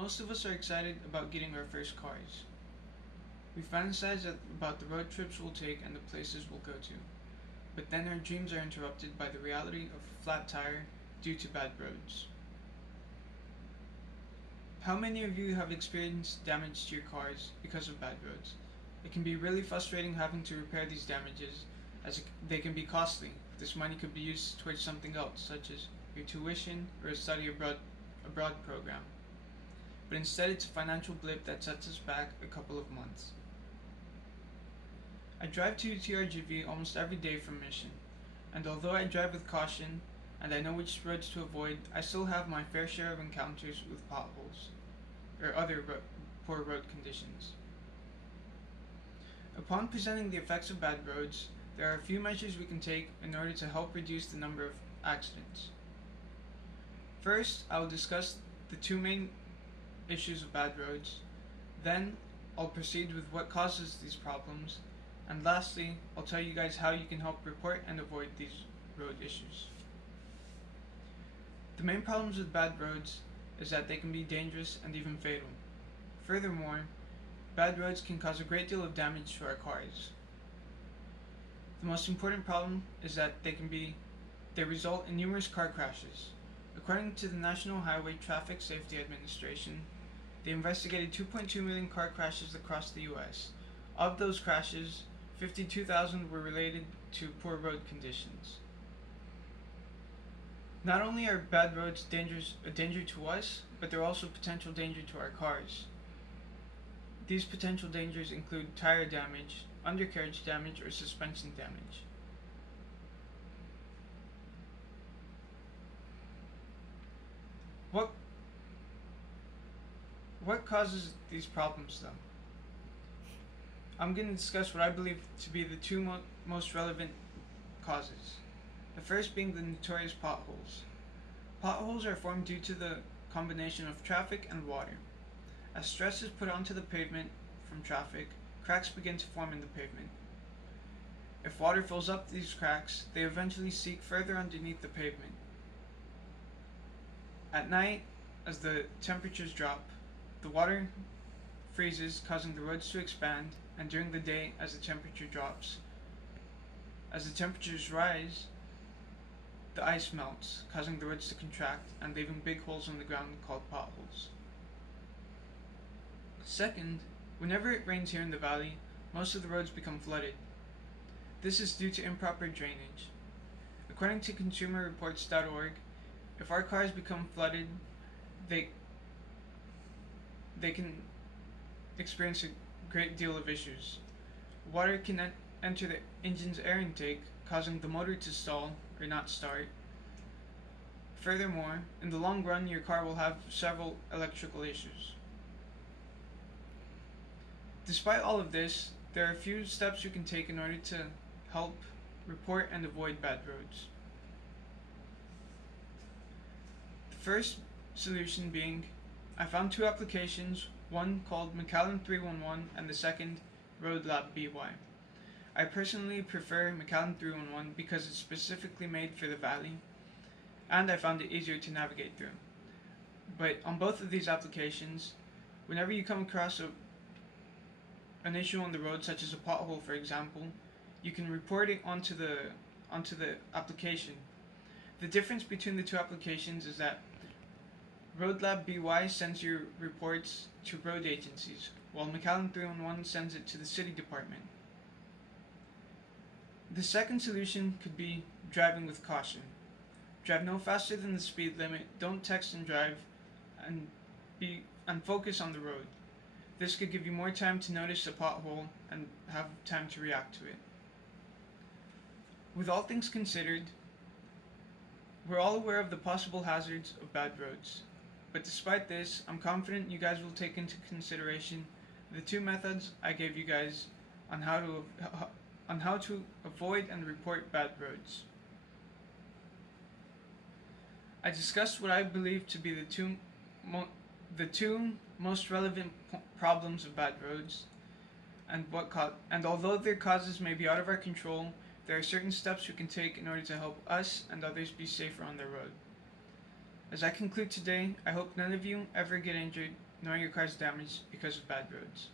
Most of us are excited about getting our first cars. We fantasize about the road trips we'll take and the places we'll go to. But then our dreams are interrupted by the reality of a flat tire due to bad roads. How many of you have experienced damage to your cars because of bad roads? It can be really frustrating having to repair these damages, as they can be costly. This money could be used towards something else, such as your tuition or a study abroad program. But instead, it's a financial blip that sets us back a couple of months. I drive to TRGV almost every day from Mission, and although I drive with caution and I know which roads to avoid, I still have my fair share of encounters with potholes or other poor road conditions. Upon presenting the effects of bad roads, there are a few measures we can take in order to help reduce the number of accidents. First, I will discuss the two main issues of bad roads. Then, I'll proceed with what causes these problems. And lastly, I'll tell you guys how you can help report and avoid these road issues. The main problems with bad roads is that they can be dangerous and even fatal. Furthermore, bad roads can cause a great deal of damage to our cars. The most important problem is that they result in numerous car crashes. According to the National Highway Traffic Safety Administration, they investigated 2.2 million car crashes across the US. Of those crashes, 52,000 were related to poor road conditions. Not only are bad roads a danger to us, but they're also a potential danger to our cars. These potential dangers include tire damage, undercarriage damage, or suspension damage. What causes these problems, though? I'm going to discuss what I believe to be the two most relevant causes. The first being the notorious potholes. Potholes are formed due to the combination of traffic and water. As stress is put onto the pavement from traffic, cracks begin to form in the pavement. If water fills up these cracks, they eventually seep further underneath the pavement. At night, as the temperatures drop, the water freezes, causing the roads to expand, and during the day, as the temperature drops, as the temperatures rise, the ice melts, causing the roads to contract and leaving big holes in the ground called potholes. Second, whenever it rains here in the valley, most of the roads become flooded. This is due to improper drainage. According to consumerreports.org, if our cars become flooded, they can experience a great deal of issues. Water can enter the engine's air intake, causing the motor to stall or not start. Furthermore, in the long run, your car will have several electrical issues. Despite all of this, there are a few steps you can take in order to help report and avoid bad roads. The first solution being, I found two applications, one called McAllen 311 and the second RoadLab BY. I personally prefer McAllen 311 because it's specifically made for the valley, and I found it easier to navigate through. But on both of these applications, whenever you come across an issue on the road, such as a pothole for example, you can report it onto the application. The difference between the two applications is that RoadLab BY sends your reports to road agencies, while McAllen 311 sends it to the city department. The second solution could be driving with caution. Drive no faster than the speed limit, don't text and drive, and focus on the road. This could give you more time to notice a pothole and have time to react to it. With all things considered, we're all aware of the possible hazards of bad roads. But despite this, I'm confident you guys will take into consideration the two methods I gave you guys on how to avoid and report bad roads. I discussed what I believe to be the two most relevant problems of bad roads, and although their causes may be out of our control, there are certain steps we can take in order to help us and others be safer on the road. As I conclude today, I hope none of you ever get injured nor your cars damaged because of bad roads.